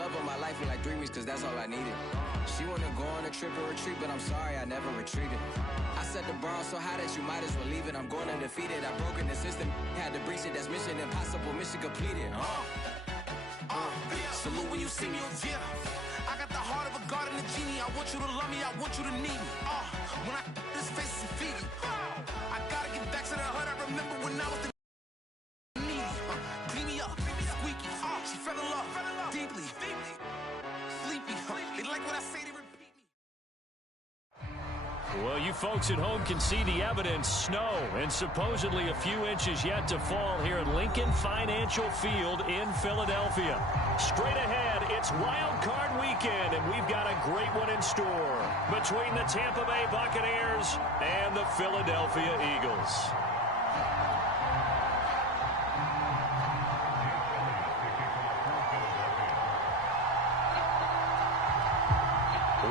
love of my life in like 3 weeks, cause that's all I needed. She wanna go on a trip or retreat, but I'm sorry, I never retreated. I set the bar so high that you might as well leave it. I'm going undefeated, I've broken the system. Had to breach it, that's mission impossible, mission completed. Salute when you see me, yeah. I got the heart of a god and a genie. I want you to love me, I want you to need me. When I this face is Fiji. I gotta get back to the hood. I remember when I was the needy. Beat me up, squeaky. She fell in love, deeply. Sleepy. They like what I say, they repeat me. Well, you folks at home can see the evidence. Snow and supposedly a few inches yet to fall here at Lincoln Financial Field in Philadelphia. Straight ahead, it's Wild Card Weekend, and we've got a great one in store between the Tampa Bay Buccaneers and the Philadelphia Eagles.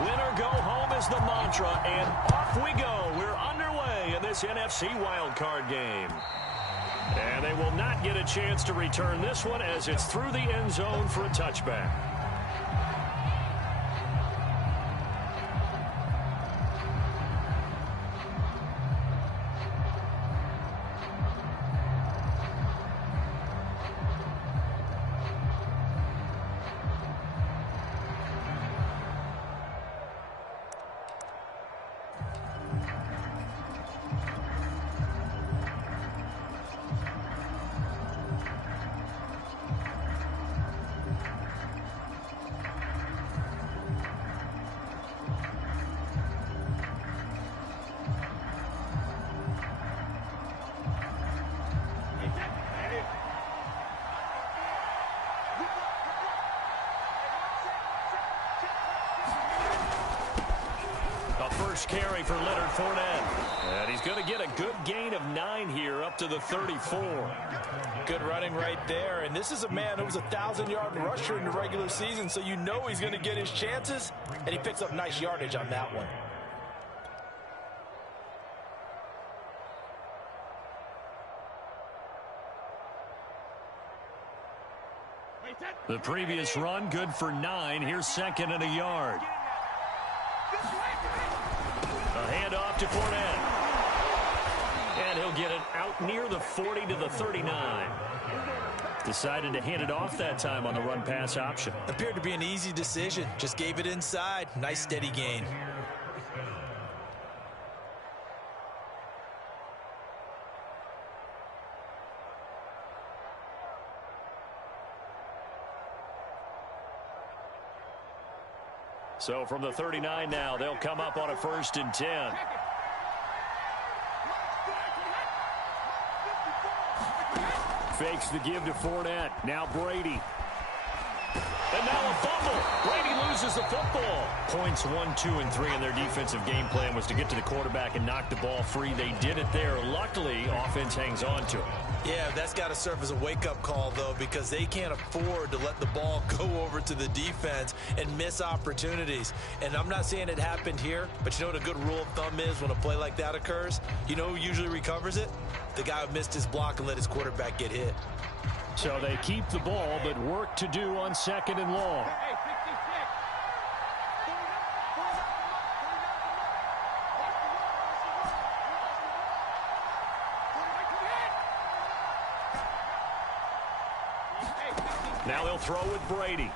Winner go home is the mantra, and off we go. We're underway in this NFC wildcard game. And they will not get a chance to return this one as it's through the end zone for a touchback. Carry for Leonard Fournette. And he's going to get a good gain of 9 here up to the 34. Good running right there. And this is a man who was a 1,000-yard rusher in the regular season, so you know he's going to get his chances, and he picks up nice yardage on that one. The previous run good for 9. Here's 2nd and a yard. A handoff to Fournette. And he'll get it out near the 40 to the 39. Decided to hand it off that time on the run-pass option. Appeared to be an easy decision. Just gave it inside. Nice steady gain. So from the 39 now, they'll come up on a 1st and 10. Fakes the give to Fournette. Now Brady. And now a fumble. Brady loses the football. Points 1, 2, and 3 in their defensive game plan was to get to the quarterback and knock the ball free. They did it there. Luckily, offense hangs on to it. Yeah, that's got to serve as a wake-up call, though, because they can't afford to let the ball go over to the defense and miss opportunities. And I'm not saying it happened here, but you know what a good rule of thumb is when a play like that occurs? You know who usually recovers it? The guy who missed his block and let his quarterback get hit. So they keep the ball, but work to do on 2nd and long. Now they'll throw with Brady.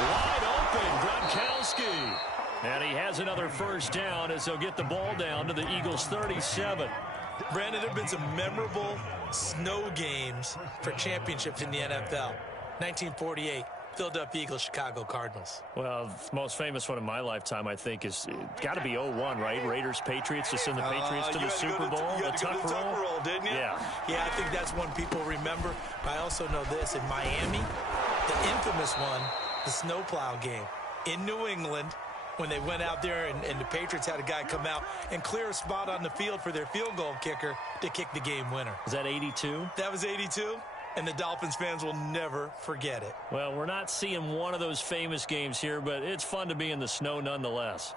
Wide open, Gronkowski. And he has another 1st down as they'll get the ball down to the Eagles' 37. Brandon, there have been some memorable snow games for championships in the NFL. 1948, Philadelphia Eagles, Chicago Cardinals. Well, the most famous one in my lifetime, I think, is got to be 01, right? Raiders, Patriots, to send the Patriots to the Super Bowl. You had to go to the tuck roll, didn't you? Yeah. Yeah, I think that's one people remember. I also know this. In Miami, the infamous one, the snowplow game. In New England, when they went out there and the Patriots had a guy come out and clear a spot on the field for their field goal kicker to kick the game winner. Is that 82? That was 82, and the Dolphins fans will never forget it. Well, we're not seeing one of those famous games here, but it's fun to be in the snow nonetheless.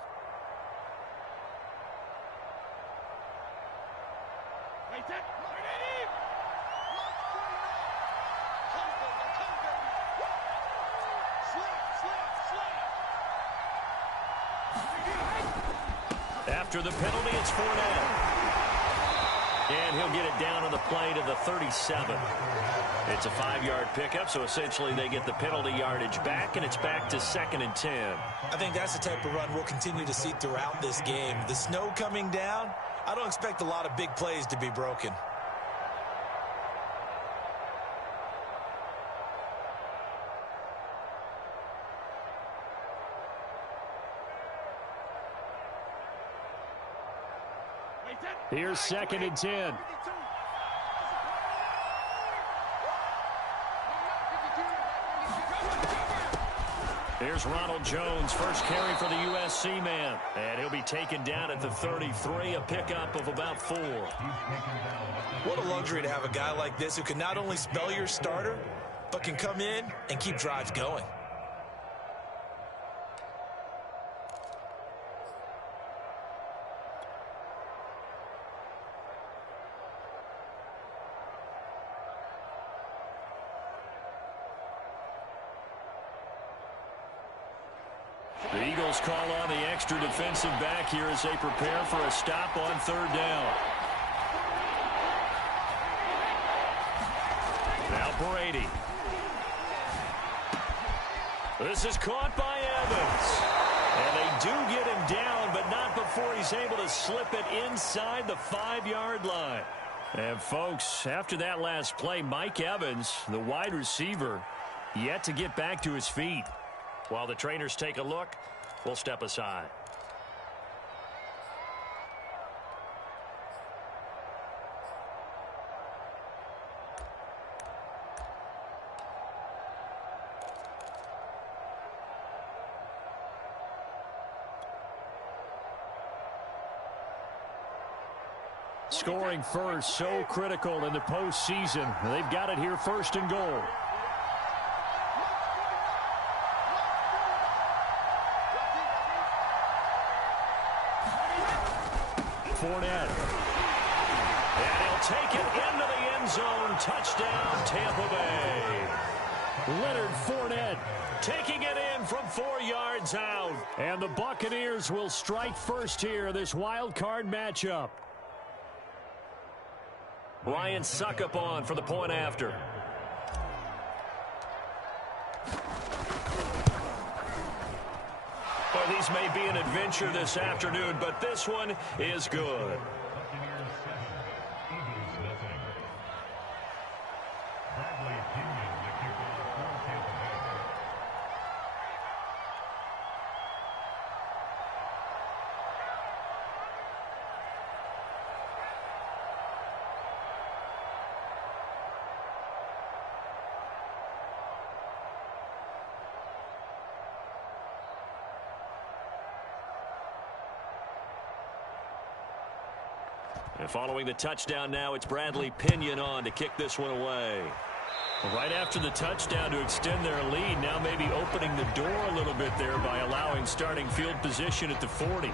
After the penalty, it's Fournette. And he'll get it down on the play to the 37. It's a 5-yard pickup, so essentially they get the penalty yardage back, and it's back to 2nd and 10. I think that's the type of run we'll continue to see throughout this game. The snow coming down, I don't expect a lot of big plays to be broken. Here's 2nd and 10. Here's Ronald Jones, first carry for the USC man. And he'll be taken down at the 33, a pickup of about 4. What a luxury to have a guy like this who can not only spell your starter, but can come in and keep drives going. The Eagles call on the extra defensive back here as they prepare for a stop on 3rd down. Now Brady. This is caught by Evans. And they do get him down, but not before he's able to slip it inside the 5-yard line. And folks, after that last play, Mike Evans, the wide receiver, yet to get back to his feet. While the trainers take a look, we'll step aside. Scoring first, so critical in the postseason. They've got it here, 1st and goal. Fournette. And he'll take it into the end zone. Touchdown, Tampa Bay. Leonard Fournette taking it in from 4 yards out. And the Buccaneers will strike first here, this wild card matchup. Ryan Suckup on for the point after. Well, these may be an adventure this afternoon, but this one is good. And following the touchdown now, it's Bradley Pinion on to kick this one away. Right after the touchdown to extend their lead, now maybe opening the door a little bit there by allowing starting field position at the 40.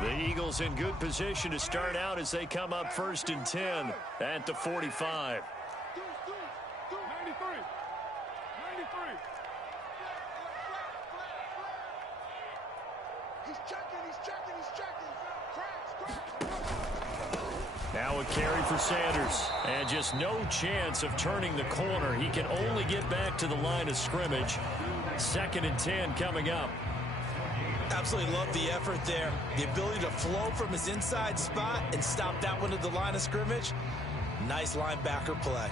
The Eagles in good position to start out as they come up 1st and 10 at the 45. 93. He's checking. Now a carry for Sanders. And just no chance of turning the corner. He can only get back to the line of scrimmage. 2nd and 10 coming up. Absolutely love the effort there. The ability to flow from his inside spot and stop that one at the line of scrimmage. Nice linebacker play.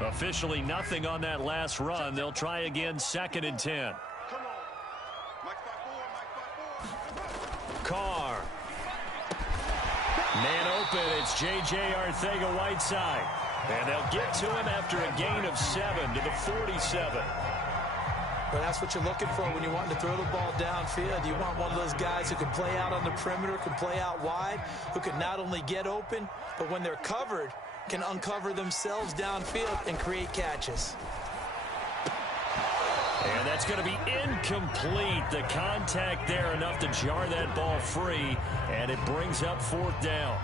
Officially nothing on that last run. They'll try again, 2nd and 10. Carr. Man open, it's J.J. Arcega-Whiteside. And they'll get to him after a gain of 7 to the 47. But that's what you're looking for when you're wanting to throw the ball downfield. You want one of those guys who can play out on the perimeter, can play out wide, who can not only get open, but when they're covered, can uncover themselves downfield and create catches. And that's going to be incomplete. The contact there enough to jar that ball free, and it brings up 4th down.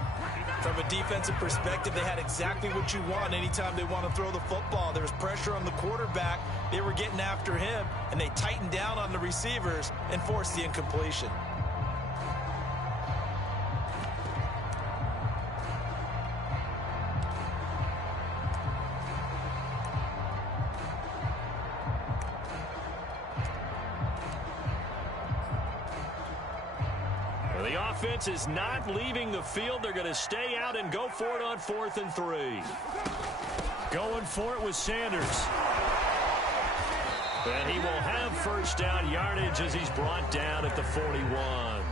From a defensive perspective, they had exactly what you want anytime they want to throw the football. There was pressure on the quarterback. They were getting after him, and they tightened down on the receivers and forced the incompletion. The offense is not leaving the field. They're going to stay out and go for it on 4th and 3. Going for it with Sanders. And he will have 1st down yardage as he's brought down at the 41.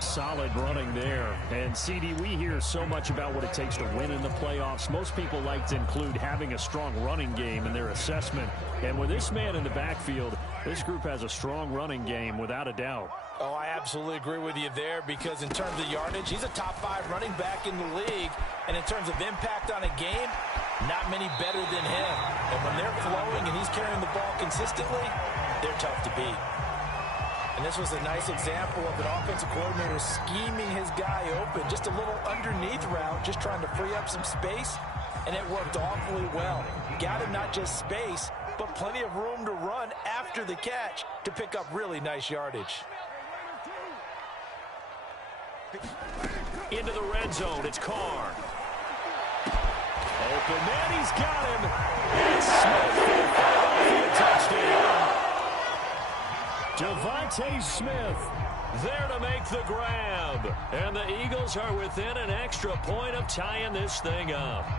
Solid running there. And, CD, we hear so much about what it takes to win in the playoffs. Most people like to include having a strong running game in their assessment. And with this man in the backfield, this group has a strong running game without a doubt. Oh, I absolutely agree with you there because in terms of yardage, he's a top 5 running back in the league. And in terms of impact on a game, not many better than him. And when they're flowing and he's carrying the ball consistently, they're tough to beat. And this was a nice example of an offensive coordinator scheming his guy open. Just a little underneath route, just trying to free up some space. And it worked awfully well. Got him not just space, but plenty of room to run after the catch to pick up really nice yardage. Into the red zone, it's Carr. Open man, he's got him. And Smith for the Philadelphia touchdown. Devontae Smith there to make the grab. And the Eagles are within an extra point of tying this thing up.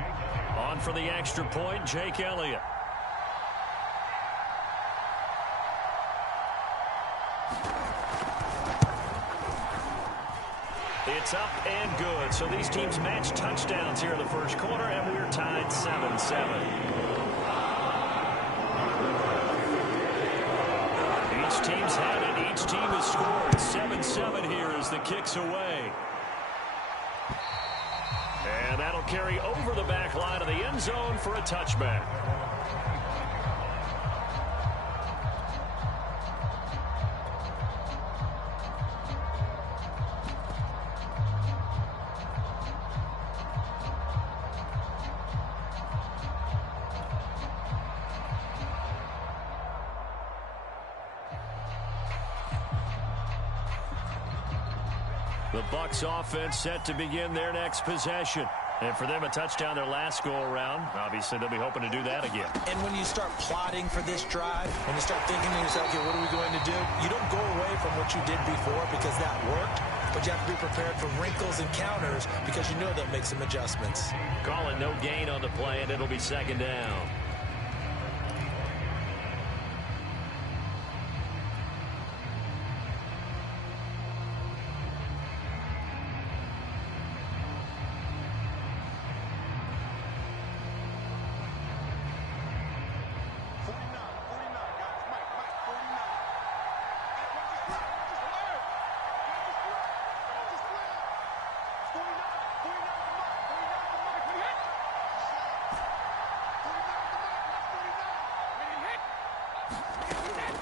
On for the extra point, Jake Elliott. It's up and good. So these teams match touchdowns here in the first quarter, and we're tied 7-7. Each team's had it. Each team has scored. 7-7 here as the kick's away. And that'll carry over the back line of the end zone for a touchback. The Bucs offense set to begin their next possession. And for them, a touchdown their last go-around. Obviously, they'll be hoping to do that again. And when you start plotting for this drive, when you start thinking to yourself, okay, what are we going to do? You don't go away from what you did before because that worked, but you have to be prepared for wrinkles and counters because you know they'll make some adjustments. Call it no gain on the play, and it'll be 2nd down.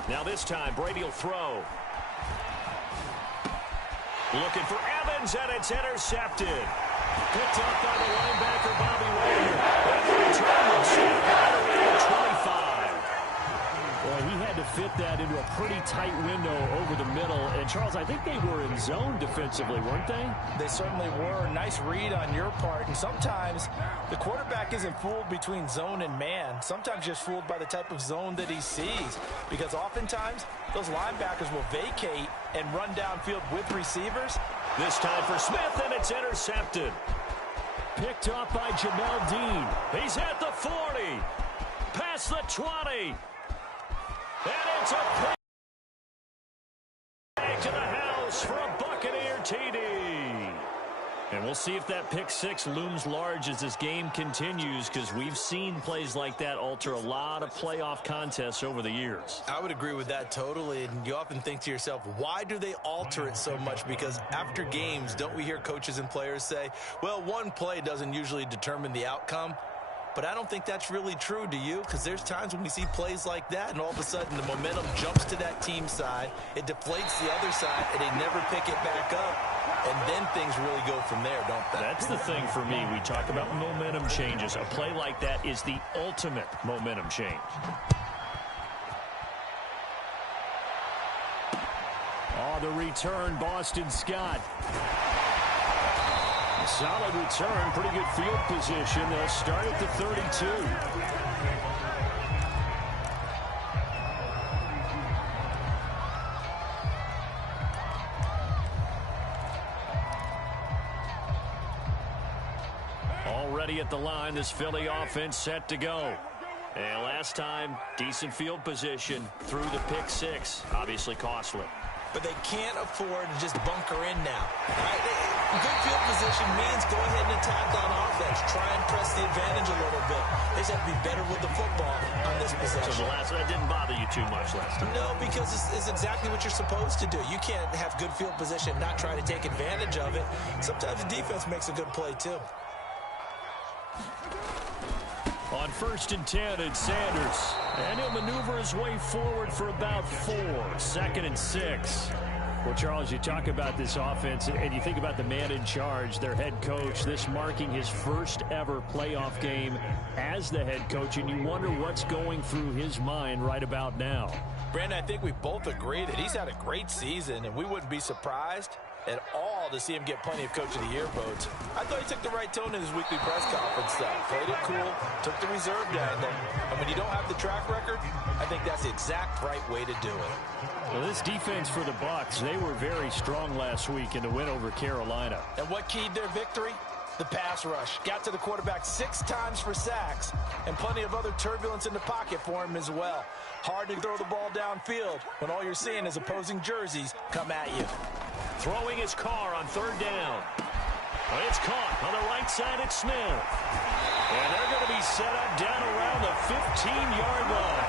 Now this time, Brady will throw. Looking for Evans, and it's intercepted. Picked up by the linebacker, Bobby Wagner. And the return will snap right around 25. Well, he had to fit that into a pretty tight window over the middle. And, Charles, I think they were in zone defensively, weren't they? They certainly were. Nice read on your part. And sometimes the quarterback isn't fooled between zone and man. Sometimes just fooled by the type of zone that he sees. Because oftentimes, those linebackers will vacate and run downfield with receivers. This time for Smith, and it's intercepted. Picked up by Jamel Dean. He's at the 40. Past the 20. And it's a pick to the house for a Buccaneer TD. And we'll see if that pick six looms large as this game continues, because we've seen plays like that alter a lot of playoff contests over the years. I would agree with that totally. And you often think to yourself, why do they alter it so much? Because after games, don't we hear coaches and players say, well, one play doesn't usually determine the outcome? but I don't think that's really true, do you? Because there's times when we see plays like that, and all of a sudden the momentum jumps to that team side, it deflates the other side, and they never pick it back up, and then things really go from there, don't they? That's the thing for me. We talk about momentum changes. A play like that is the ultimate momentum change. Oh, the return, Boston Scott. Solid return, pretty good field position. They'll start at the 32. Already at the line, this Philly offense set to go. And last time, decent field position through the pick six. Obviously costly. But they can't afford to just bunker in now. Right? Good field position means go ahead and attack on offense. Try and press the advantage a little bit. They just have to be better with the football on this possession. So that didn't bother you too much last time? No, because it's exactly what you're supposed to do. You can't have good field position and not try to take advantage of it. Sometimes the defense makes a good play, too. On 1st and 10, it's Sanders. And he'll maneuver his way forward for about 4. 2nd and 6. Well, Charles, you talk about this offense, and you think about the man in charge, their head coach, this marking his first ever playoff game as the head coach, and you wonder what's going through his mind right about now. Brandon, I think we both agree that he's had a great season, and we wouldn't be surprised at all to see him get plenty of Coach of the Year votes. I thought he took the right tone in his weekly press conference, though. Played it cool, took the reserve down there. And when you don't have the track record, I think that's the exact right way to do it. Well, this defense for the Bucs, they were very strong last week in the win over Carolina. And what keyed their victory? The pass rush. Got to the quarterback 6 times for sacks, and plenty of other turbulence in the pocket for him as well. Hard to throw the ball downfield when all you're seeing is opposing jerseys come at you. Throwing his car on 3rd down. Well, it's caught on the right side at Smith. And they're going to be set up down around the 15-yard line.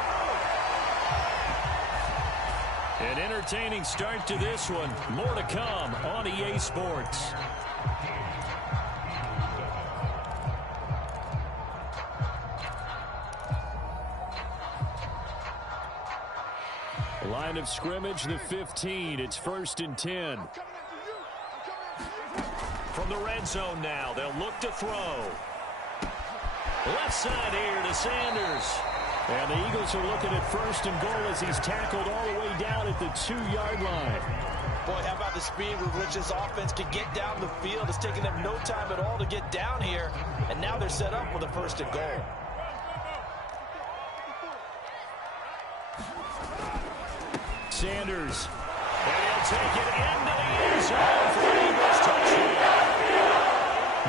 An entertaining start to this one. More to come on EA Sports. Line of scrimmage, the 15. It's 1st and 10. From the red zone now, they'll look to throw. Left side here to Sanders. And the Eagles are looking at 1st and goal as he's tackled all the way down at the 2-yard line. Boy, how about the speed with which this offense can get down the field? It's taking them no time at all to get down here. And now they're set up with a 1st and goal. Sanders. And he'll take it into the end zone for an Eagles touchdown.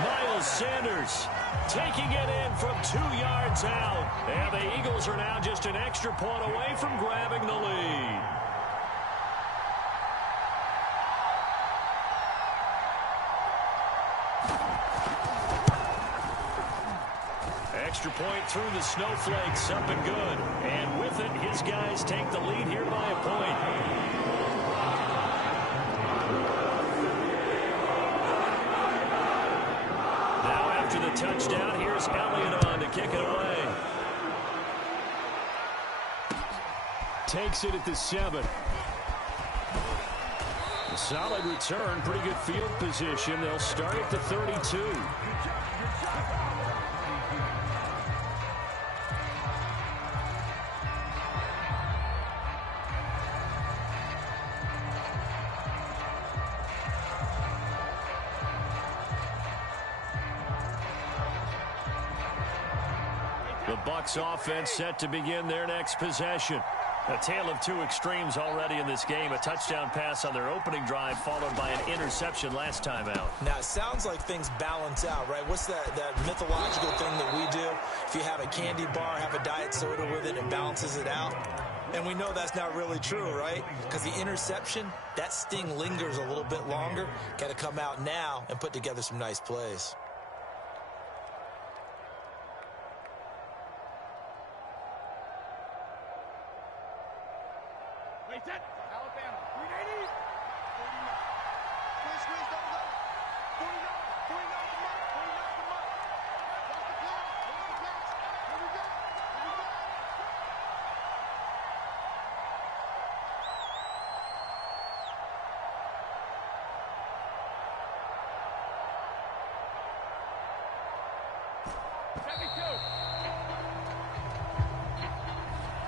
Miles Sanders taking it in from 2 yards out. And the Eagles are now just an extra point away from grabbing the lead. Extra point through the snowflakes, up and good. And with it, his guys take the lead here by a point. Now after the touchdown, here's Elliott on to kick it away. Takes it at the 7. A solid return, pretty good field position. They'll start at the 32. The Bucs offense set to begin their next possession. A tale of 2 extremes already in this game. A touchdown pass on their opening drive followed by an interception last time out. Now, it sounds like things balance out, right? What's that mythological thing that we do? If you have a candy bar, have a diet soda with it, it balances it out. And we know that's not really true, right? Because the interception, that sting lingers a little bit longer. Got to come out now and put together some nice plays. Alabama, 380. 49. Squeeze, double up. 49. 49 the mark. 49 the mark. That's the play.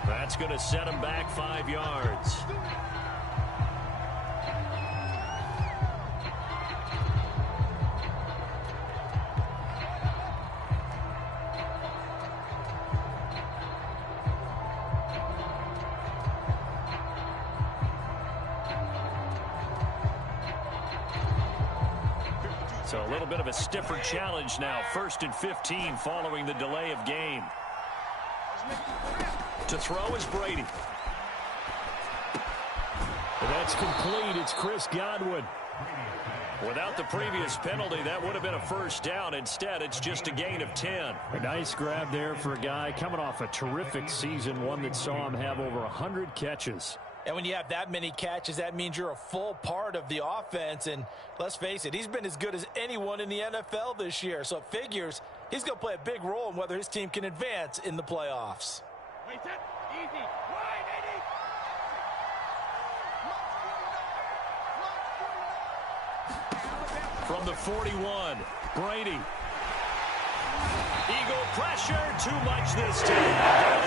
That's going to set him back 5 yards. So a little bit of a stiffer challenge now. 1st and 15 following the delay of game. To throw is Brady. And that's complete. It's Chris Godwin. Without the previous penalty, that would have been a first down. Instead, it's just a gain of 10. A nice grab there for a guy coming off a terrific season, one that saw him have over 100 catches. And when you have that many catches, that means you're a full part of the offense. And let's face it, he's been as good as anyone in the NFL this year. So it figures he's going to play a big role in whether his team can advance in the playoffs. From the 41, Brady. Eagle pressure, too much this time.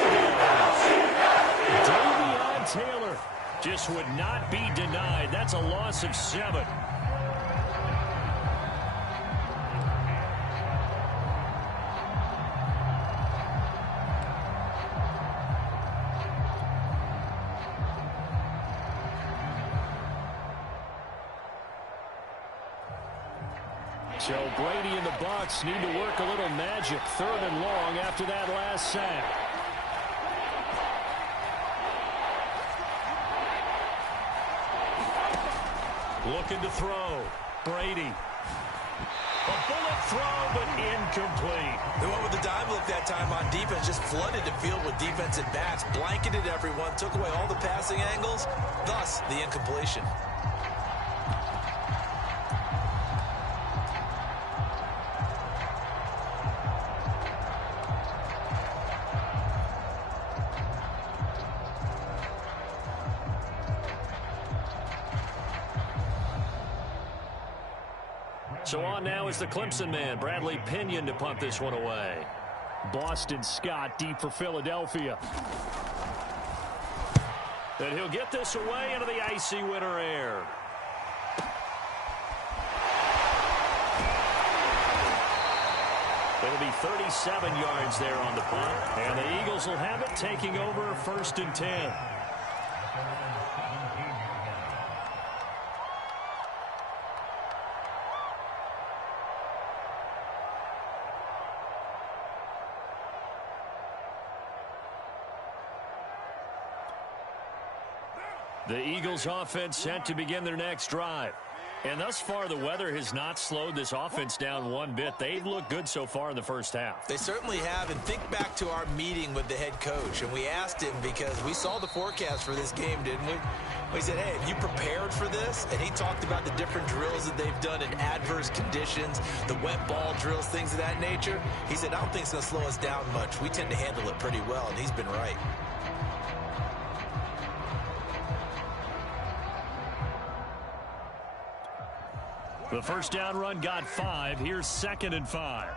Davion Taylor just would not be denied. That's a loss of 7. So Brady and the Bucs need to work a little magic. 3rd and long after that last sack. Looking to throw. Brady. A bullet throw, but incomplete. The one with the dime look that time on defense just flooded the field with defensive backs, blanketed everyone, took away all the passing angles, thus the incompletion. So on now is the Clemson man, Bradley Pinion, to punt this one away. Boston Scott deep for Philadelphia. And he'll get this away into the icy winter air. It'll be 37 yards there on the punt. And the Eagles will have it, taking over 1st and 10. The Eagles offense set to begin their next drive. And thus far, the weather has not slowed this offense down one bit. They've looked good so far in the first half. They certainly have. And think back to our meeting with the head coach. And we asked him because we saw the forecast for this game, didn't we? We said, hey, have you prepared for this? And he talked about the different drills that they've done in adverse conditions, the wet ball drills, things of that nature. He said, I don't think it's going to slow us down much. We tend to handle it pretty well, and he's been right. The first down run got 5. Here's 2nd and 5.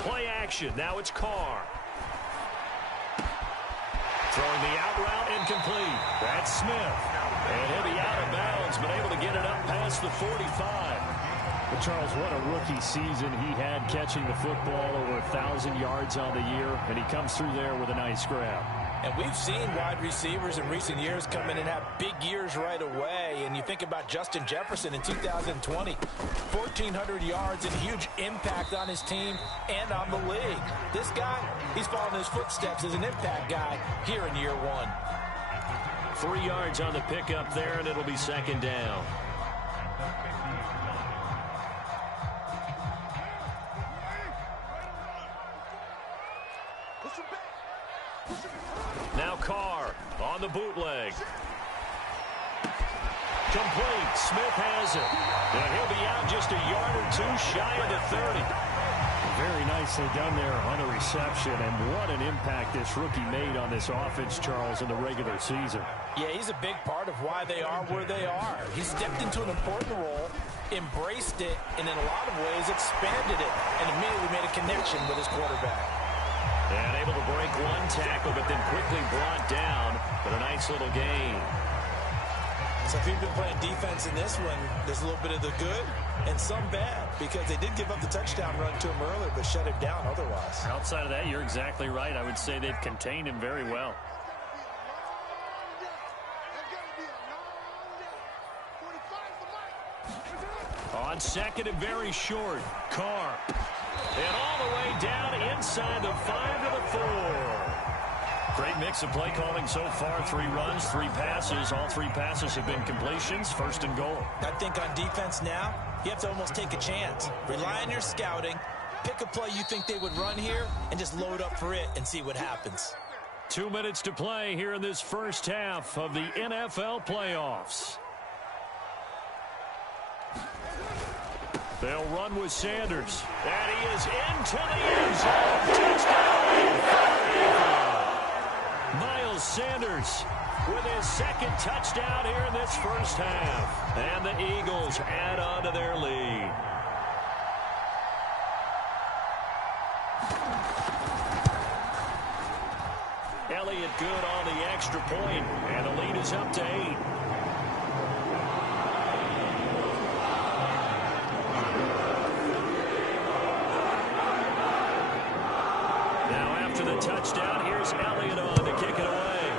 Play action. Now it's Carr. Throwing the out route, incomplete. That's Smith. And he'll be out of bounds, but able to get it up past the 45. Well, Charles, what a rookie season he had, catching the football over 1,000 yards on the year, and he comes through there with a nice grab. And we've seen wide receivers in recent years come in and have big years right away. And you think about Justin Jefferson in 2020, 1,400 yards and huge impact on his team and on the league. This guy, he's following his footsteps as an impact guy here in year 1. 3 yards on the pickup there, and it'll be 2nd down. Now Carr on the bootleg. Complete. Smith has it. And he'll be out just a yard or 2 shy of the 30. Very nicely done there on the reception, and what an impact this rookie made on this offense, Charles, in the regular season. Yeah, he's a big part of why they are where they are. He stepped into an important role. embraced it, and in a lot of ways expanded it, and immediately made a connection with his quarterback. And able to break one tackle, but then quickly brought down. But a nice little gain. So if you've been playing defense in this one, there's a little bit of the good and some bad, because they did give up the touchdown run to him earlier, but shut him down otherwise. Outside of that, you're exactly right. I would say they've contained him very well. On second and very short, Carr. And all the way down inside the 5 to the 4. Great mix of play calling so far. 3 runs, 3 passes. All 3 passes have been completions. First and goal. I think on defense now, you have to almost take a chance. Rely on your scouting. Pick a play you think they would run here and just load up for it and see what happens. 2 minutes to play here in this first half of the NFL playoffs. They'll run with Sanders. And he is into the end zone. Touchdown. Miles Sanders with his second touchdown here in this first half. And the Eagles add on to their lead. Elliott good on the extra point, and the lead is up to 8. Now after the touchdown, here's Elliott on to kick it away.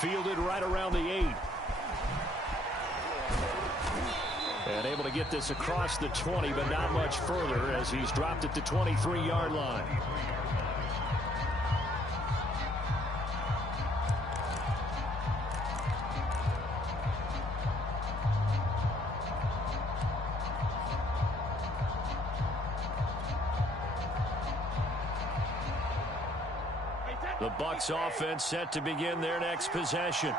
Fielded right around the 8. And able to get this across the 20, but not much further as he's dropped it to 23-yard line. The Bucs offense set to begin their next possession.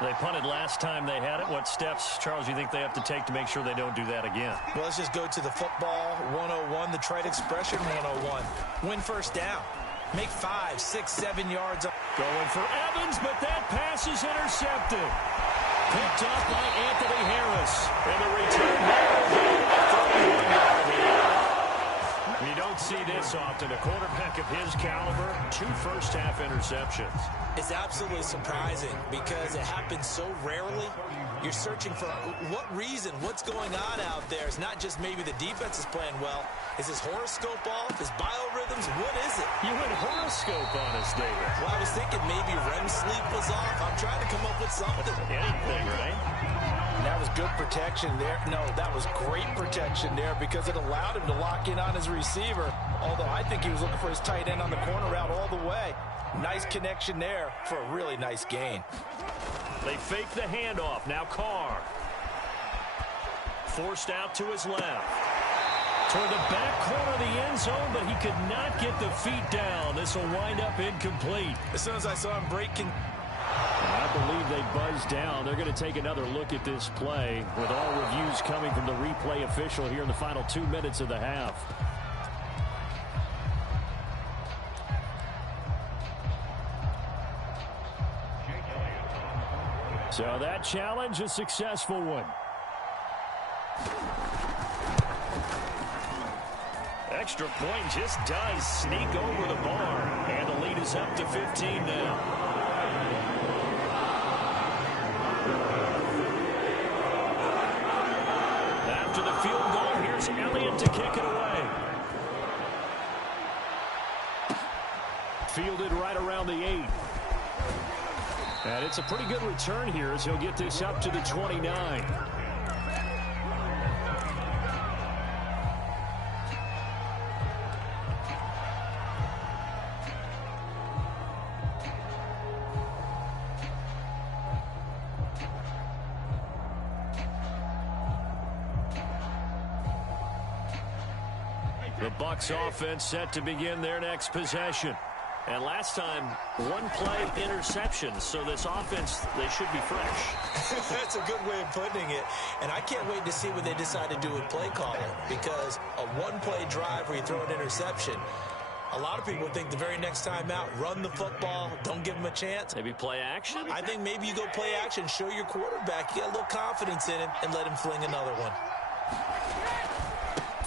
They punted last time they had it. What steps, Charles, you think they have to take to make sure they don't do that again? Well, let's just go to the football 101, the trade expression 101. Win first down. Make 5, 6, 7 yards. Going for Evans, but that pass is intercepted. Picked up by Anthony Harris. And the return there will be a 31-yard line. You don't see this often. A quarterback of his caliber, 2 first-half interceptions. It's absolutely surprising because it happens so rarely. You're searching for what reason, what's going on out there. It's not just maybe the defense is playing well. Is his horoscope off? His biorhythms? What is it? You went horoscope on us, David. Well, I was thinking maybe REM sleep was off. I'm trying to come up with something. Anything, right? That was good protection there. No, that was great protection there because it allowed him to lock in on his receiver. Although I think he was looking for his tight end on the corner route all the way. Nice connection there for a really nice gain. They fake the handoff. Now Carr. Forced out to his left. Toward the back corner of the end zone, but he could not get the feet down. This will wind up incomplete. As soon as I saw him breaking. I believe they buzzed down. They're going to take another look at this play with all reviews coming from the replay official here in the final 2 minutes of the half. So that challenge, a successful one. Extra point just does sneak over the bar. And the lead is up to 15 now. After the field goal, here's Elliott to kick it away. Fielded right around the 8. And it's a pretty good return here as he'll get this up to the 29. The Bucs offense set to begin their next possession. And last time, 1 play interception. So this offense, they should be fresh. That's a good way of putting it. And I can't wait to see what they decide to do with play calling. Because a 1-play drive where you throw an interception, A lot of people think the very next time out, run the football, don't give him a chance. Maybe play action? I think maybe you go play action, show your quarterback you got a little confidence in him, and let him fling another one.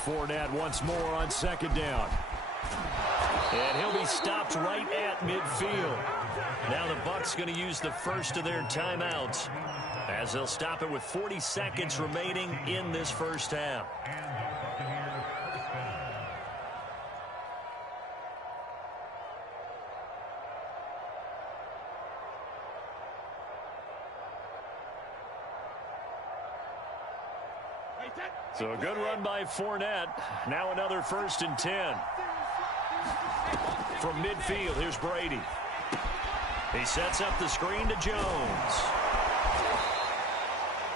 Fournette once more on second down. And he'll be stopped right at midfield. Now the Bucs going to use the first of their timeouts as they'll stop it with 40 seconds remaining in this first half. So a good run by Fournette. Now another 1st and 10. From midfield, here's Brady. He sets up the screen to Jones.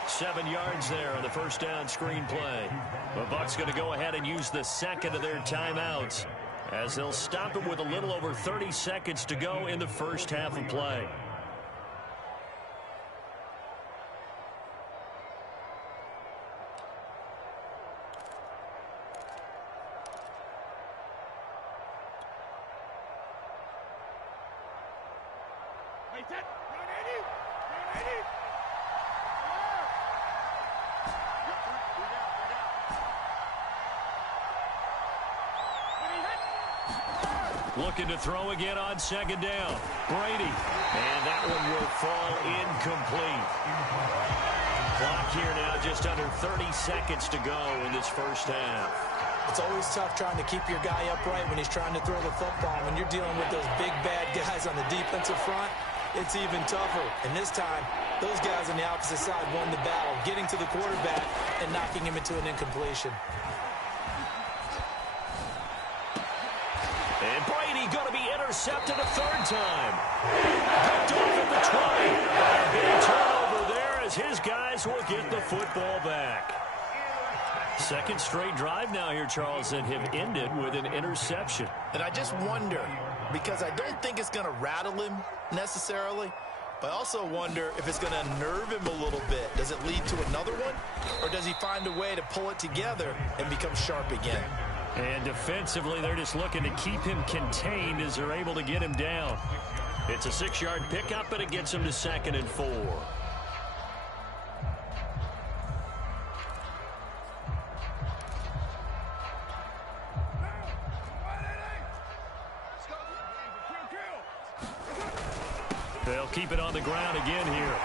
7 yards there on the first down screen play. The Bucs going to go ahead and use the second of their timeouts as they'll stop it with a little over 30 seconds to go in the first half of play. Looking to throw again on second down. Brady. And that one will fall incomplete. Clock here now just under 30 seconds to go in this first half. It's always tough trying to keep your guy upright when he's trying to throw the football. When you're dealing with those big, bad guys on the defensive front, it's even tougher. And this time, those guys on the opposite side won the battle, getting to the quarterback and knocking him into an incompletion. And Brady going to be intercepted a third time. Picked off at the 20. A big turnover there as his guys will get the football back. Second straight drive now here, Charles, that have ended with an interception. And I just wonder, because I don't think it's going to rattle him necessarily, but I also wonder if it's going to unnerve him a little bit. Does it lead to another one? Or does he find a way to pull it together and become sharp again? And defensively, they're just looking to keep him contained as they're able to get him down. It's a 6-yard pickup, but it gets him to 2nd and 4. They'll keep it on the ground again here.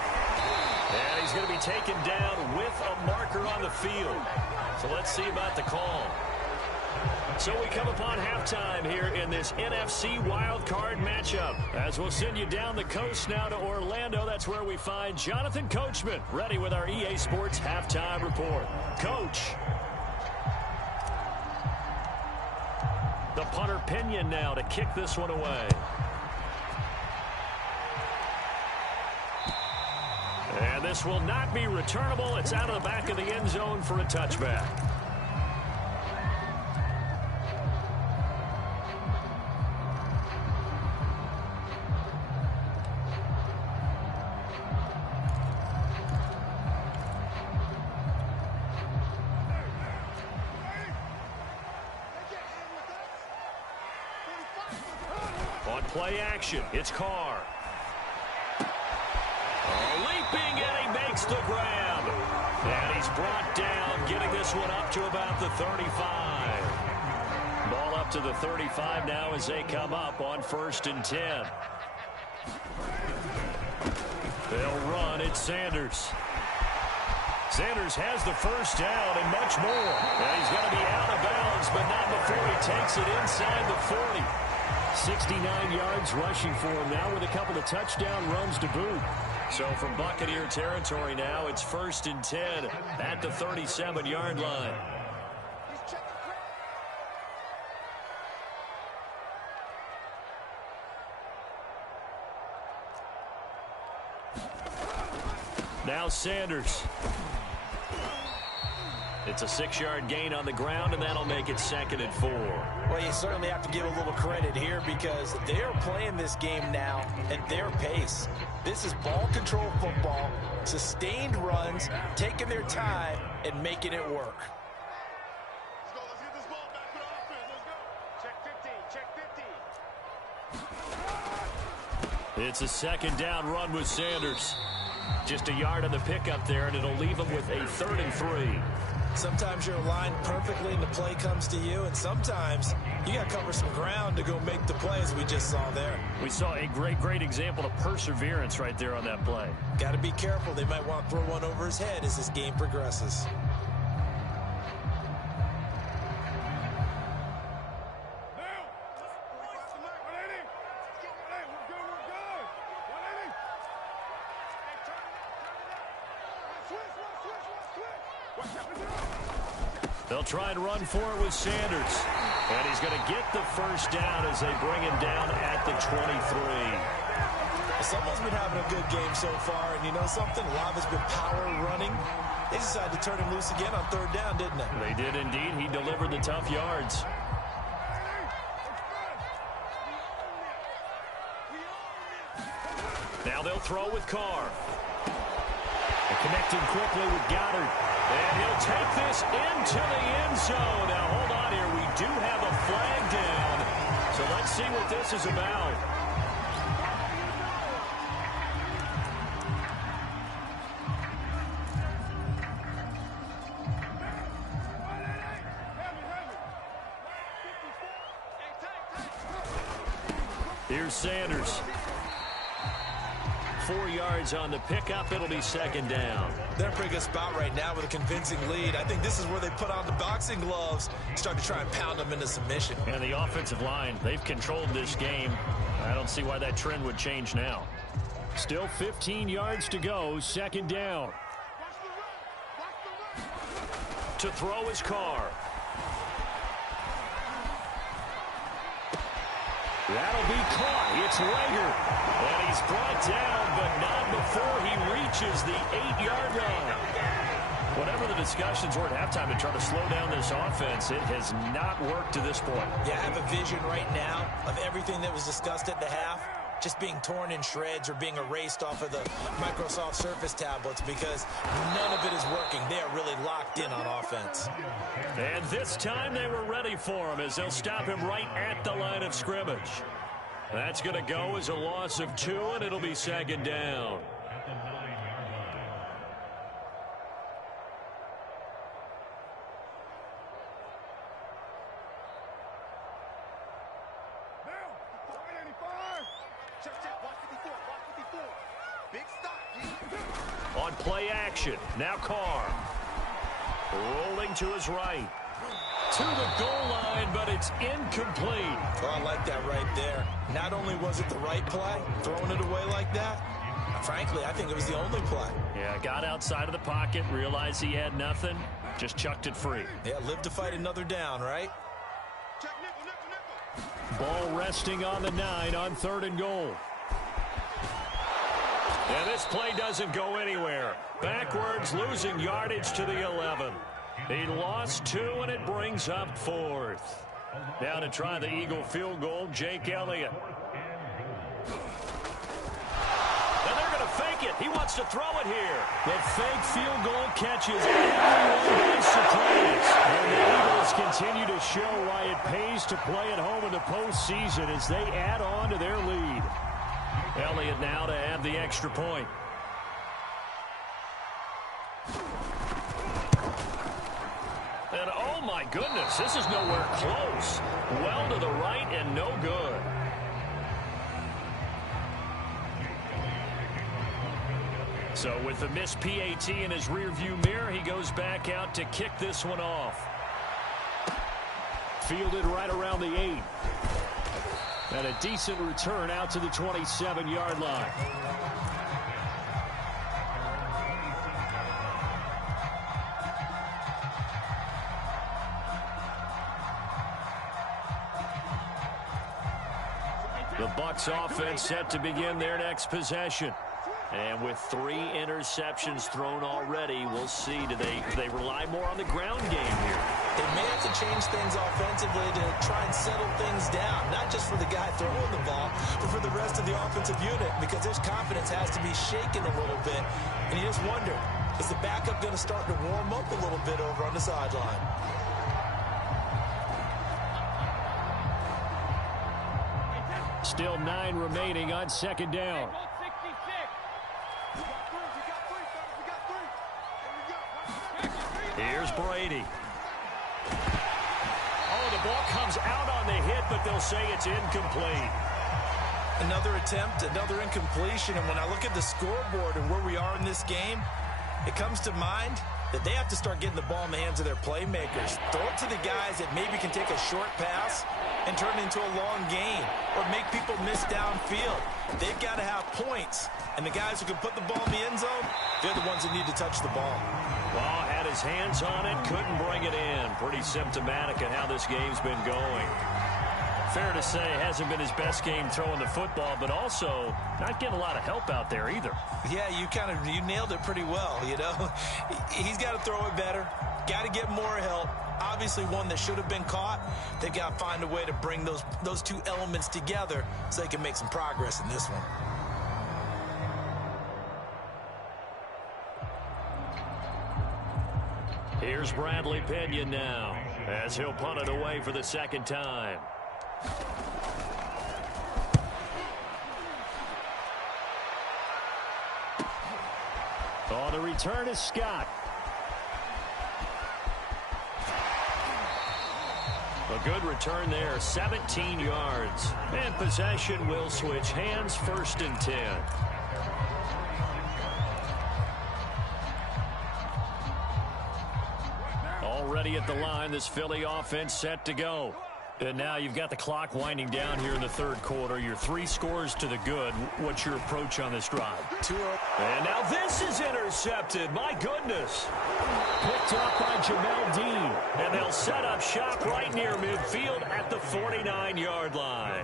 And he's going to be taken down with a marker on the field. So let's see about the call. So we come upon halftime here in this NFC wildcard matchup. As we'll send you down the coast now to Orlando. That's where we find Jonathan Coachman ready with our EA Sports halftime report. Coach. The punter Pinion now to kick this one away. And this will not be returnable. It's out of the back of the end zone for a touchback. On play action, it's Carr. Leaping, and he makes the grab. And he's brought down, getting this one up to about the 35. Ball up to the 35 now as they come up on 1st and 10. They'll run. It's Sanders. Sanders has the first down and much more. And he's going to be out of bounds, but not before he takes it inside the 40. 69 yards rushing for him now with a couple of touchdown runs to boot. So from Buccaneer territory now, it's 1st and 10 at the 37-yard line. Now Sanders. It's a 6-yard gain on the ground, and that'll make it 2nd and 4. Well, you certainly have to give a little credit here because they're playing this game now at their pace. This is ball control football, sustained runs, taking their time, and making it work. Let's go. Let's get this ball back to the offense. Let's go. Check 15. Check 15. It's a second down run with Sanders. Just a yard on the pickup there, and it'll leave him with a 3rd and 3. Sometimes you're aligned perfectly and the play comes to you, and sometimes you got to cover some ground to go make the play, as we just saw there. We saw a great example of perseverance right there on that play. Got to be careful. They might want to throw one over his head as this game progresses. They'll try and run for it with Sanders. And he's going to get the first down as they bring him down at the 23. Someone's been having a good game so far, and you know something? A lot of it's been power running. They decided to turn him loose again on 3rd down, didn't they? They did indeed. He delivered the tough yards. Now they'll throw with Carr. And connecting quickly with Goddard. And he'll take this into the end zone. Now, hold on here. We do have a flag down. So let's see what this is about. Here's Sanders. 4 yards on the pickup. It'll be 2nd down. They're in a pretty good spot right now with a convincing lead. I think this is where they put on the boxing gloves, start to try and pound them into submission. And the offensive line, they've controlled this game. I don't see why that trend would change now. Still 15 yards to go, 2nd down. To throw his Carr. That'll be caught. It's Rager. And he's brought down, but not before he reaches the 8-yard line. Whatever the discussions were at halftime to try to slow down this offense, it has not worked to this point. Yeah, I have a vision right now of everything that was discussed at the half just being torn in shreds or being erased off of the Microsoft Surface tablets because none of it is working. They are really locked in on offense. And this time they were ready for him as they'll stop him right at the line of scrimmage. That's going to go as a loss of 2, and it'll be 2nd down. On play action, now Carr. Rolling to his right. To the goal line, but it's incomplete. Oh, I like that right there. Not only was it the right play, throwing it away like that, frankly, I think it was the only play. Yeah, got outside of the pocket, realized he had nothing, just chucked it free. Yeah, live to fight another down, right? Ball resting on the 9 on 3rd and goal. And this play doesn't go anywhere. Backwards, losing yardage to the 11. He lost 2, and it brings up 4th. Now to try the Eagle field goal, Jake Elliott. Now they're going to fake it. He wants to throw it here. The fake field goal catches everyone by surprise. And the Eagles continue to show why it pays to play at home in the postseason as they add on to their lead. Elliott now to add the extra point. And oh my goodness, this is nowhere close. Well to the right and no good. So with the missed PAT in his rearview mirror, he goes back out to kick this one off. Fielded right around the 8. And a decent return out to the 27-yard line. The Bucs offense set to begin their next possession. And with 3 interceptions thrown already, we'll see. Do they rely more on the ground game here? They may have to change things offensively to try and settle things down, not just for the guy throwing the ball, but for the rest of the offensive unit, because his confidence has to be shaken a little bit. And you just wonder, is the backup going to start to warm up a little bit over on the sideline? Still 9 remaining on second down. Here's Brady. Oh, the ball comes out on the hit, but they'll say it's incomplete. Another attempt, another incompletion, and when I look at the scoreboard and where we are in this game, it comes to mind that they have to start getting the ball in the hands of their playmakers. Throw it to the guys that maybe can take a short pass and turn it into a long gain or make people miss downfield. They've got to have points, and the guys who can put the ball in the end zone, they're the ones that need to touch the ball. Well, had his hands on it, couldn't bring it in. Pretty symptomatic of how this game's been going. Fair to say, hasn't been his best game throwing the football, but also not getting a lot of help out there either. Yeah, you nailed it pretty well, you know. He's got to throw it better, got to get more help. Obviously one that should have been caught. They've got to find a way to bring those two elements together so they can make some progress in this one. Here's Bradley Pinion now as he'll punt it away for the second time. On the return is Scott. A good return there, 17 yards. And possession will switch hands, 1st and 10. Already at the line, this Philly offense set to go. And now you've got the clock winding down here in the third quarter. You're 3 scores to the good. What's your approach on this drive? And now this is intercepted. My goodness. Picked up by Jamel Dean. And they'll set up shop right near midfield at the 49-yard line.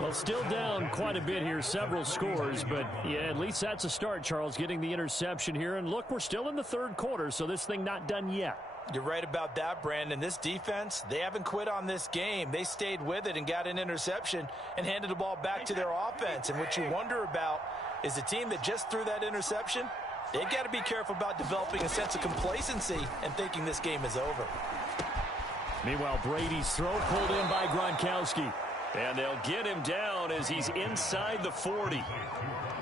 Well, still down quite a bit here, several scores, but yeah, at least that's a start, Charles, getting the interception here. And look, we're still in the third quarter, so this thing not done yet. You're right about that, Brandon. This defense, they haven't quit on this game. They stayed with it and got an interception and handed the ball back to their offense. And what you wonder about is the team that just threw that interception, they've got to be careful about developing a sense of complacency and thinking this game is over. Meanwhile, Brady's throw pulled in by Gronkowski. And they'll get him down as he's inside the 40.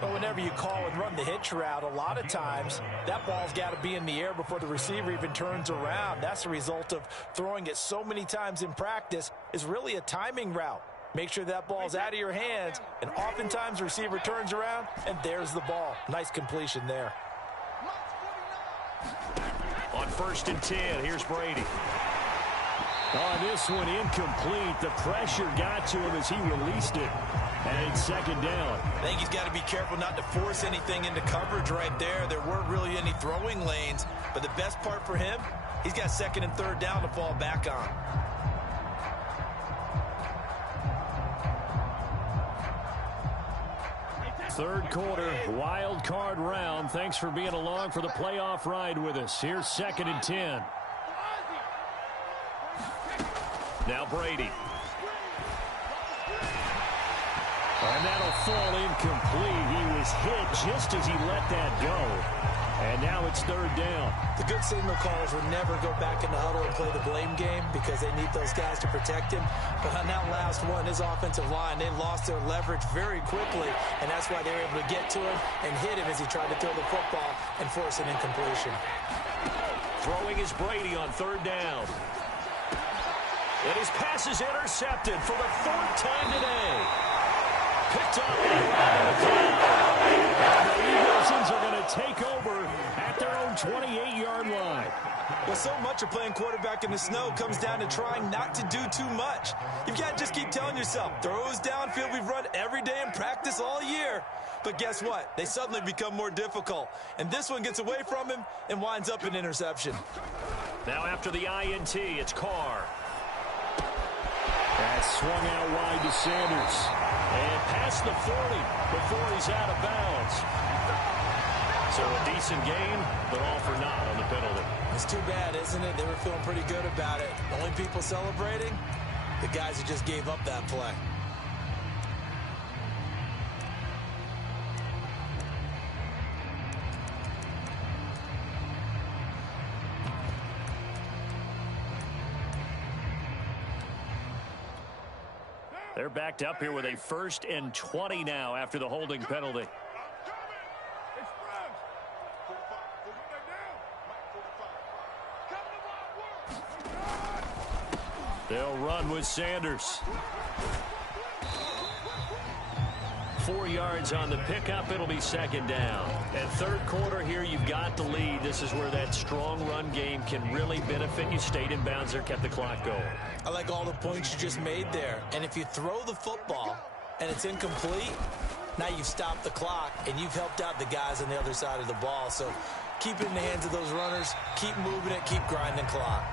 But whenever you call and run the hitch route, a lot of times that ball's got to be in the air before the receiver even turns around. That's the result of throwing it so many times in practice is really a timing route. Make sure that ball's out of your hands, and oftentimes the receiver turns around, and there's the ball. Nice completion there. On 1st and 10, here's Brady. Oh, this one incomplete. The pressure got to him as he released it. And it's second down. I think he's got to be careful not to force anything into coverage right there. There weren't really any throwing lanes. But the best part for him, he's got 2nd and 3rd down to fall back on. Third quarter, wild card round. Thanks for being along for the playoff ride with us. Here's 2nd and 10. Now Brady. And that'll fall incomplete. He was hit just as he let that go. And now it's 3rd down. The good signal callers would never go back in the huddle and play the blame game because they need those guys to protect him. But on that last one, his offensive line, they lost their leverage very quickly, and that's why they were able to get to him and hit him as he tried to throw the football and force an incompletion. Throwing is Brady on 3rd down. And his pass is intercepted for the 4th time today. Picked up and the Eagles are going to take over at their own 28-yard line. Well, so much of playing quarterback in the snow comes down to trying not to do too much. You've got to just keep telling yourself, throws downfield we've run every day in practice all year. But guess what? They suddenly become more difficult. And this one gets away from him and winds up an interception. Now after the INT, it's Carr. That swung out wide to Sanders. And past the 40 before he's out of bounds. So a decent gain, but all for naught on the penalty. It's too bad, isn't it? They were feeling pretty good about it. The only people celebrating, the guys who just gave up that play. They're backed up here with a 1st and 20 now after the holding penalty. They'll run with Sanders. 4 yards on the pickup. It'll be 2nd down. And 3rd quarter here, you've got the lead. This is where that strong run game can really benefit you. Stayed in bounds there, kept the clock going. I like all the points you just made there. And if you throw the football and it's incomplete, now you've stopped the clock and you've helped out the guys on the other side of the ball. So keep it in the hands of those runners. Keep moving it. Keep grinding clock.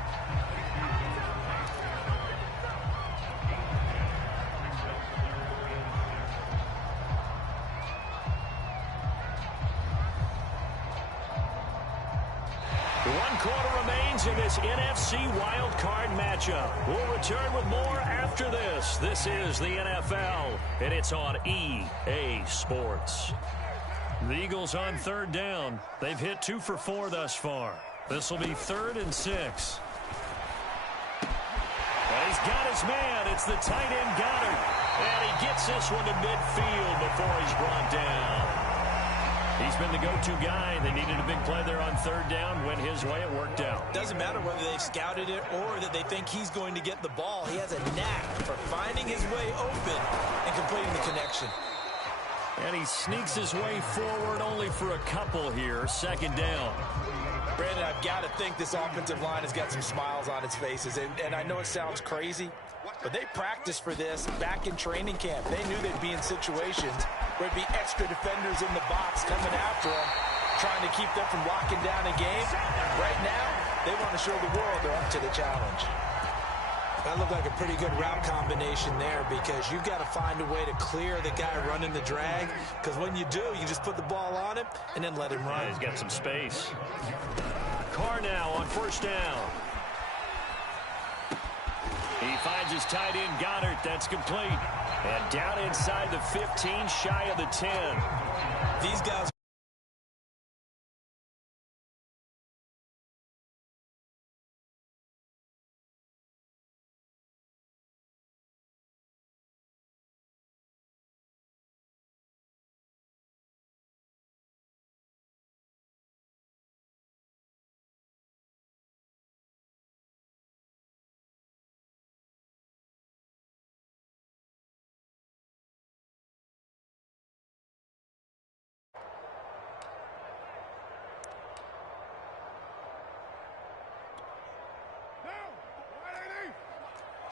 In this NFC wildcard matchup. We'll return with more after this. This is the NFL, and it's on EA Sports. The Eagles on 3rd down. They've hit 2 for 4 thus far. This will be 3rd and 6. And he's got his man. It's the tight end Goddard. And he gets this one to midfield before he's brought down. He's been the go-to guy. They needed a big play there on 3rd down. Went his way. It worked out. Doesn't matter whether they've scouted it or that they think he's going to get the ball. He has a knack for finding his way open and completing the connection. And he sneaks his way forward only for a couple here. 2nd down. Brandon, I've got to think this offensive line has got some smiles on its faces. And I know it sounds crazy, but they practiced for this back in training camp. They knew they'd be in situations where there'd be extra defenders in the box coming after them, trying to keep them from locking down a game. Right now, they want to show the world they're up to the challenge. That looked like a pretty good route combination there because you've got to find a way to clear the guy running the drag, because when you do, you just put the ball on him and then let him run. Yeah, he's got some space. Carr now on 1st down. He finds his tight end Goddard. That's complete. And down inside the 15, shy of the 10. These guys.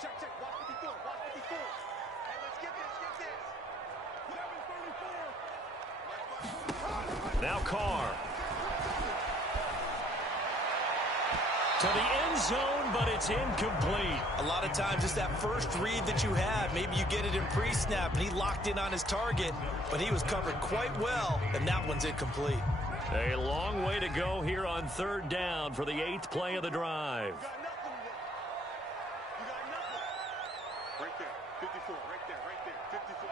Check, watch 54, watch 54. Hey, let's get this. Now Carr. To the end zone, but it's incomplete. A lot of times it's that first read that you have. Maybe you get it in pre-snap, and he locked in on his target, but he was covered quite well, and that one's incomplete. A long way to go here on 3rd down for the 8th play of the drive. Right there, 54, right there, 54.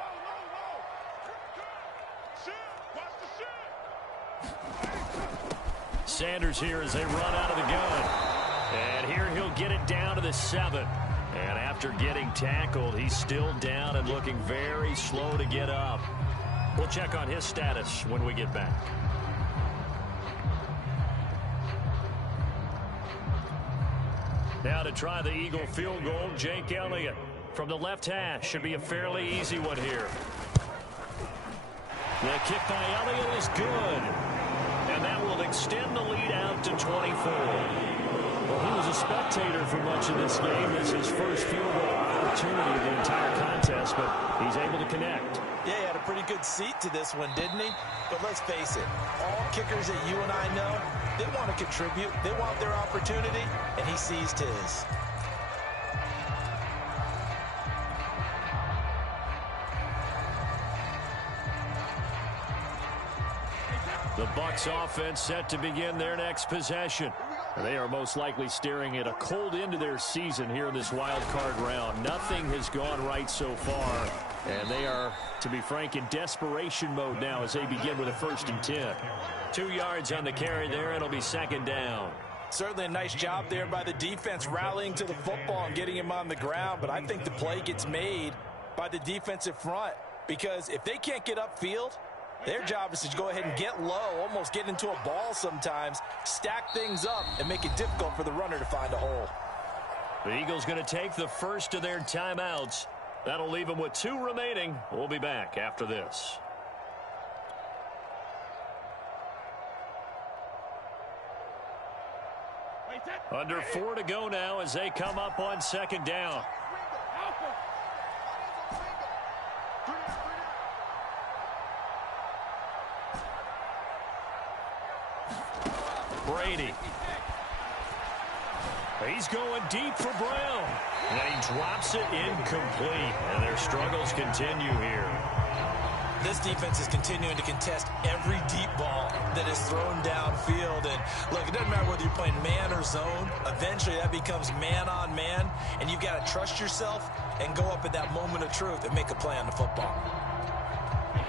Watch the shit. Sanders here as they run out of the gun. And here he'll get it down to the 7. And after getting tackled, he's still down and looking very slow to get up. We'll check on his status when we get back. Now to try the Eagle field goal, Jake Elliott. From the left hash, should be a fairly easy one here. The kick by Elliott is good. And that will extend the lead out to 24. Well, he was a spectator for much of this game. This is his first field goal opportunity of the entire contest, but he's able to connect. Yeah, he had a pretty good seat to this one, didn't he? But let's face it, all kickers that you and I know, they want to contribute. They want their opportunity, and he seized his. The Bucs offense set to begin their next possession. They are most likely staring at a cold end to their season here in this wild card round. Nothing has gone right so far, and they are, to be frank, in desperation mode now as they begin with a 1st and 10. 2 yards on the carry there. It'll be 2nd down. Certainly a nice job there by the defense rallying to the football and getting him on the ground, but I think the play gets made by the defensive front, because if they can't get upfield, their job is to go ahead and get low, almost get into a ball sometimes, stack things up, and make it difficult for the runner to find a hole. The Eagles going to take the first of their timeouts. That'll leave them with 2 remaining. We'll be back after this. Under 4 to go now as they come up on second down. Brady. He's going deep for Brown. And he drops it incomplete. And their struggles continue here. This defense is continuing to contest every deep ball that is thrown downfield. And look, it doesn't matter whether you're playing man or zone. Eventually that becomes man on man. And you've got to trust yourself and go up at that moment of truth and make a play on the football.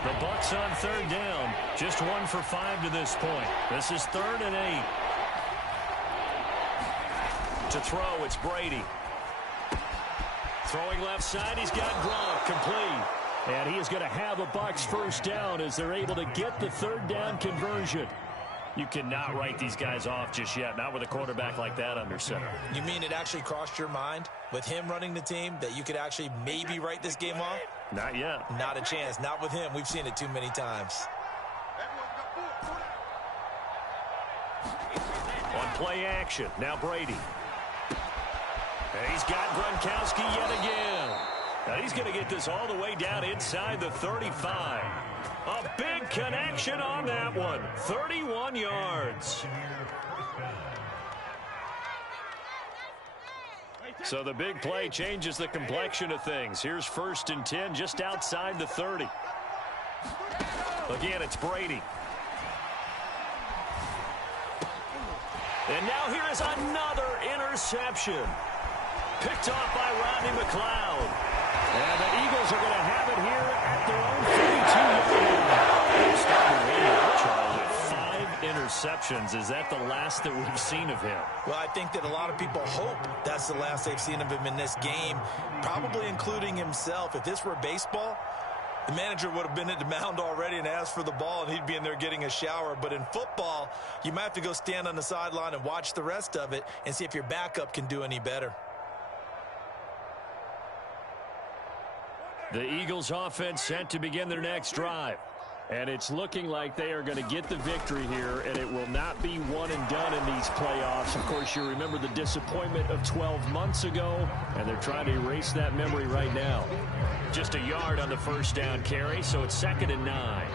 The Bucs on third down. Just 1 for 5 to this point. This is 3rd and 8. To throw, it's Brady. Throwing left side, he's got Gronk, complete. And he is going to have a Bucs first down as they're able to get the 3rd down conversion. You cannot write these guys off just yet, not with a quarterback like that under center. You mean it actually crossed your mind with him running the team that you could actually maybe write this game off? Not yet. Not a chance. Not with him. We've seen it too many times. On play action, now Brady. And he's got Gronkowski yet again. Now he's going to get this all the way down inside the 35. A big connection on that one. 31 yards. So the big play changes the complexion of things. Here's 1st and 10 just outside the 30. Again, it's Brady. And now here is another interception. Picked off by Rodney McLeod. And the Eagles are going to have it here at their own 32-yard line. Starting with 5 interceptions. Is that the last that we've seen of him? Well, I think that a lot of people hope that's the last they've seen of him in this game, probably including himself. If this were baseball, the manager would have been at the mound already and asked for the ball, and he'd be in there getting a shower. But in football, you might have to go stand on the sideline and watch the rest of it and see if your backup can do any better. The Eagles offense set to begin their next drive. And it's looking like they are going to get the victory here, and it will not be one and done in these playoffs. Of course, you remember the disappointment of 12 months ago, and they're trying to erase that memory right now. Just a yard on the first down carry, so it's 2nd and 9.